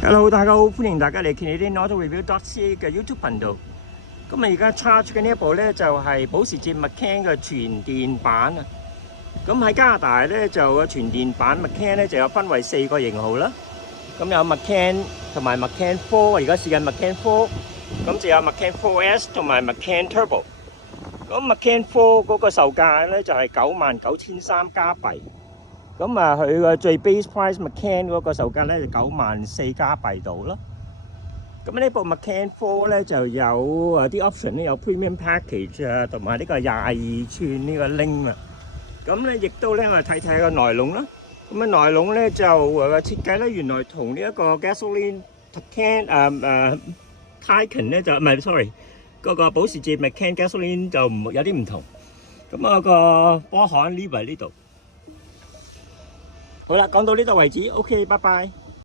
Hello，大家好，歡迎大家嚟 Canadian Auto Review.ca 嘅 YouTube 頻道。咁而家 charge 嘅呢一部咧就係保時捷 Macan 嘅全電版啊。咁喺加拿大咧就個全電版 Macan 咧就有分為4個型號啦。咁有 Macan 同埋 Macan 4，我而家試緊 Macan 4，咁就有 Macan 4S 同埋 Macan Turbo。咁 Macan 4嗰個售價咧就係99,300加幣。咁啊，佢個最 base price Macan 嗰個售價咧就94,000加幣度咯。咁呢部 Macan 4咧就有啲 option 咧，有 premium package 啊，同埋呢個22寸呢個 link 啊。咁咧亦都咧我哋睇睇個內籠啦。咁啊內籠咧就設計咧原來同呢一個 gasoline Taycan 咧就唔係 sorry 嗰個保時捷 Macan gasoline 就有啲唔同。咁啊個波焊 lever 呢度。好啦，講到呢度為止，OK，拜拜。